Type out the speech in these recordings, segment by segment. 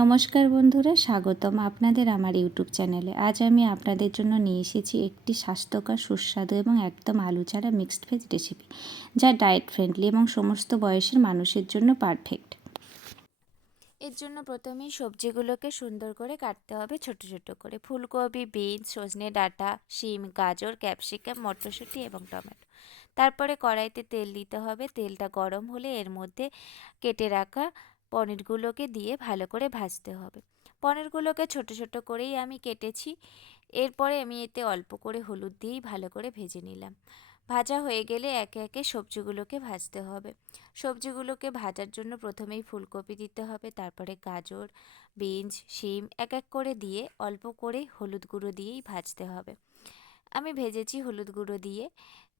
নমস্কার বন্ধুরা, স্বাগতম আপনাদের আমার ইউটিউব চ্যানেলে। আজ আমি আপনাদের জন্য নিয়ে এসেছি একটি স্বাস্থ্যকর, সুস্বাদু এবং একদম আলু ছাড়া মিক্সড ভেজ রেসিপি, যা ডায়েট ফ্রেন্ডলি এবং সমস্ত বয়সের মানুষের জন্য পারফেক্ট। এর জন্য প্রথমেই সবজিগুলোকে সুন্দর করে কাটতে হবে ছোট ছোট করে। ফুলকপি, বিনস, সজনে ডাঁটা, শিম, গাজর, ক্যাপসিকাম, মটরশুঁটি এবং টমেটো। তারপরে কড়াইতে তেল দিতে হবে। তেলটা গরম হলে এর মধ্যে কেটে রাখা পনিরগুলোকে দিয়ে ভালো করে ভাজতে হবে। পনিরগুলোকে ছোট ছোট করেই আমি কেটেছি। এরপরে আমি এতে অল্প করে হলুদ দিয়েই ভালো করে ভেজে নিলাম। ভাজা হয়ে গেলে একে একে সবজিগুলোকে ভাজতে হবে। সবজিগুলোকে ভাজার জন্য প্রথমেই ফুলকপি দিতে হবে, তারপরে গাজর, বিনস, শিম এক এক করে দিয়ে অল্প করে হলুদ গুঁড়ো দিয়েই ভাজতে হবে। আমি ভেজেছি হলুদ গুঁড়ো দিয়ে।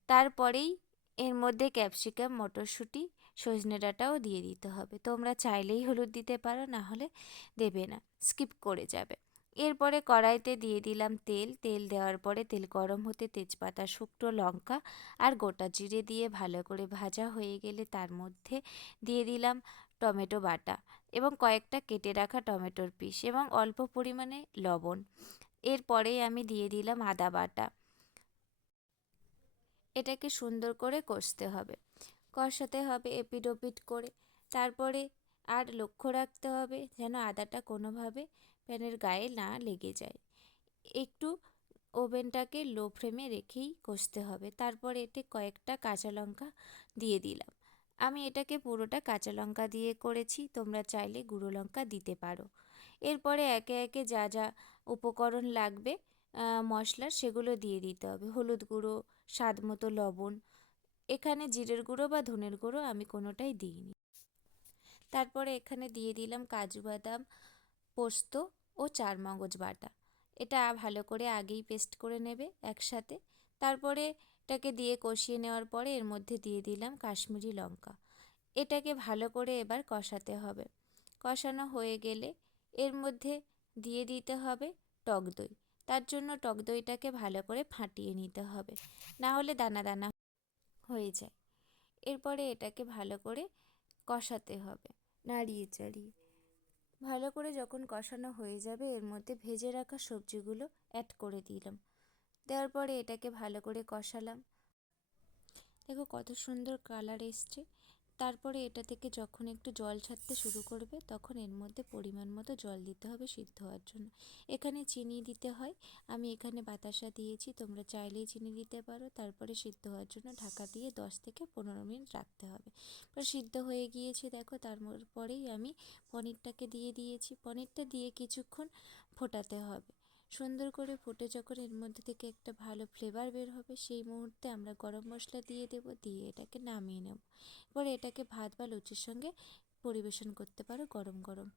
তারপরেই এর মধ্যে ক্যাপসিকাম, মটরশুঁটি, সজনে ডাঁটাও দিয়ে দিতে হবে। তোমরা চাইলেই হলুদ দিতে পারো, না হলে দেবে না, স্কিপ করে যাবে। এরপরে কড়াইতে দিয়ে দিলাম তেল। তেল দেওয়ার পরে তেল গরম হতে তেজপাতা, শুকনো লঙ্কা আর গোটা জিরে দিয়ে ভালো করে ভাজা হয়ে গেলে তার মধ্যে দিয়ে দিলাম টমেটো বাটা এবং কয়েকটা কেটে রাখা টমেটোর পিস এবং অল্প পরিমাণে লবণ। এরপরেই আমি দিয়ে দিলাম আদা বাটা। এটাকে সুন্দর করে কষতে হবে, কষাতে হবে এপিট ওপিট করে। তারপরে আর লক্ষ্য রাখতে হবে যেন আদাটা কোনোভাবে প্যানের গায়ে না লেগে যায়। একটু ওভেনটাকে লো ফ্লেমে রেখেই কষতে হবে। তারপরে এতে কয়েকটা কাঁচা লঙ্কা দিয়ে দিলাম। আমি এটাকে পুরোটা কাঁচা লঙ্কা দিয়ে করেছি, তোমরা চাইলে গুঁড়ো লঙ্কা দিতে পারো। এরপরে একে একে যা যা উপকরণ লাগবে মশলার, সেগুলো দিয়ে দিতে হবে। হলুদ গুঁড়ো, স্বাদ মতো লবণ। এখানে জিরের গুঁড়ো বা ধনের গুঁড়ো আমি কোনোটাই দিইনি। তারপরে এখানে দিয়ে দিলাম কাজু বাদাম, পোস্ত ও চারমগজ বাটা। এটা ভালো করে আগেই পেস্ট করে নেবে একসাথে। তারপরে এটাকে দিয়ে কষিয়ে নেওয়ার পরে এর মধ্যে দিয়ে দিলাম কাশ্মীরি লঙ্কা। এটাকে ভালো করে এবার কষাতে হবে। কষানো হয়ে গেলে এর মধ্যে দিয়ে দিতে হবে টক দই। তার জন্য টক দইটাকে ভালো করে ফাটিয়ে নিতে হবে, না হলে দানা দানা হয়ে যায়। এরপরে এটাকে ভালো করে কষাতে হবে, নাড়িয়ে চাড়িয়ে। ভালো করে যখন কষানো হয়ে যাবে এর মধ্যে ভেজে রাখা সবজিগুলো অ্যাড করে দিলাম। দেওয়ার পরে এটাকে ভালো করে কষালাম। দেখো কত সুন্দর কালার এসছে। তারপরে এটা থেকে যখন একটু জল ছাড়তে শুরু করবে তখন এর মধ্যে পরিমাণ মতো জল দিতে হবে সিদ্ধ হওয়ার জন্য। এখানে চিনি দিতে হয়, আমি এখানে বাতাসা দিয়েছি, তোমরা চাইলেই চিনি দিতে পারো। তারপরে সিদ্ধ হওয়ার জন্য ঢাকা দিয়ে 10 থেকে 15 মিনিট রাখতে হবে। এবার সিদ্ধ হয়ে গিয়েছে দেখো, তারপরেই আমি পনিরটাকে দিয়ে দিয়েছি। পনিরটা দিয়ে কিছুক্ষণ ফোটাতে হবে। সুন্দর করে ফুটে যখন এর মধ্যে থেকে একটা ভালো ফ্লেভার বের হবে, সেই মুহূর্তে আমরা গরম মশলা দিয়ে দেব, দিয়ে এটাকে নামিয়ে নেব। এবার এটাকে ভাত বা লুচির সঙ্গে পরিবেশন করতে পারো গরম গরম।